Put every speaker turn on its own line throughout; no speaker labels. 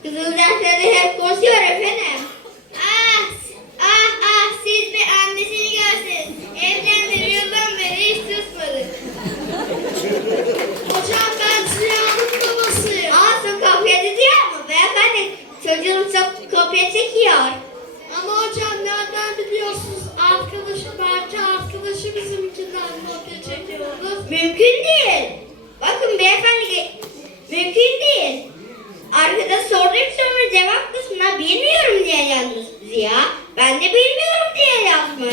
Kızıl derslerde hep konuşuyor efendim.
Siz bir annesini görseniz. Evlendiğim yıldan beri hiç susmadık.
Hocam ben Ziya'nın babasıyım.
Su kopya diyor mu beyefendi? Çocuğum çok kopya çekiyor.
Ama hocam nereden biliyorsunuz? Belki arkadaşı bizimkinden kopya çekiyordu.
Mümkün değil. Bakın beyefendi, mümkün değil. Arkada sorduğum sorunun cevap kısmına bilmiyorum diye yazmış Ziya. Ben de bilmiyorum diye yazmış.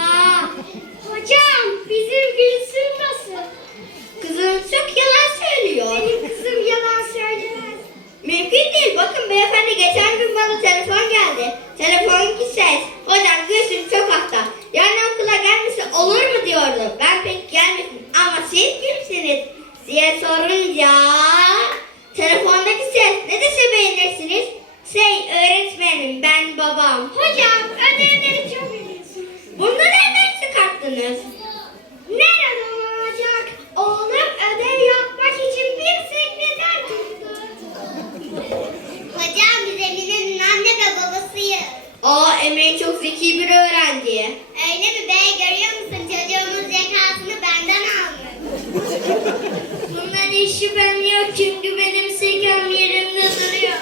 Hocam bizim Gülsüm nasıl?
Kızınız çok yalan söylüyor.
Benim kızım yalan söylemez.
Mümkün değil. Bakın beyefendi geçen gün bana telefon geldi. Telefon ses. Hocam Gülsüm çok hasta. Yarın okula gelmesi olur mu diyordu. Ben pek gelmesin ama siz kimsiniz diye sorunca telefondaki ses ne dese beğenirsiniz? Öğretmenim ben babam.
Hocam ödevleri çok biliyorsunuz.
Bunu nereden çıkarttınız?
Nereden olacak? Oğlum ödev yapmak için bir sekreter tuttu. Hocam biz Emine'nin anne ve babasıyız.
Emre çok zeki bir öğrenci.
Öyle mi bey, görüyor musun? Çocuğumuz zekasını benden almış.
Bundan hiç şüphem yok çünkü benim zekam yerimde duruyor.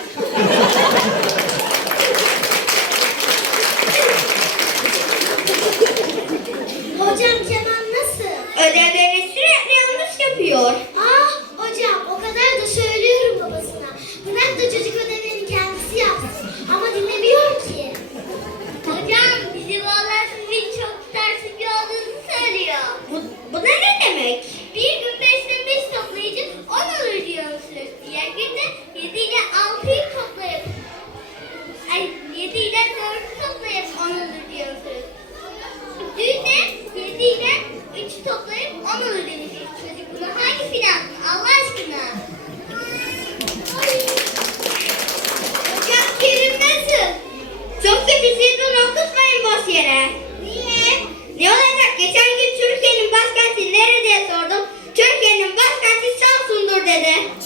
Hocam Kenan nasıl?
Ödevlerini sürekli yanlış yapıyor.
Hocam o kadar da söylüyorum babasına. Bırak da çocuk ödevlerini kendisi yapsın. Ama dinlemiyor ki. Hocam bizim oğlan sizin çok terslikli olduğunuzu söylüyor.
Bu ne demek?
Bir gün 5'te 5 toplayıcı 10 olur diyorsunuz. Diğer gün de 7 ile 6'yı toplayıp 7 ile 4'ü toplayıp 10 olur diyorsunuz. Dün de 7 ile 3'ü toplayıp 10 olur demişiz. Çocuk bunu hangi finans Allah aşkına? Hocam Kerim nasıl?
Çok kötü, siz bunu okutmayın boş yere.
Niye?
Ne olacak? Geçen gün Türkiye'nin başkenti nerede diye sordum. Türkiye'nin başkenti Samsun'dur dedi.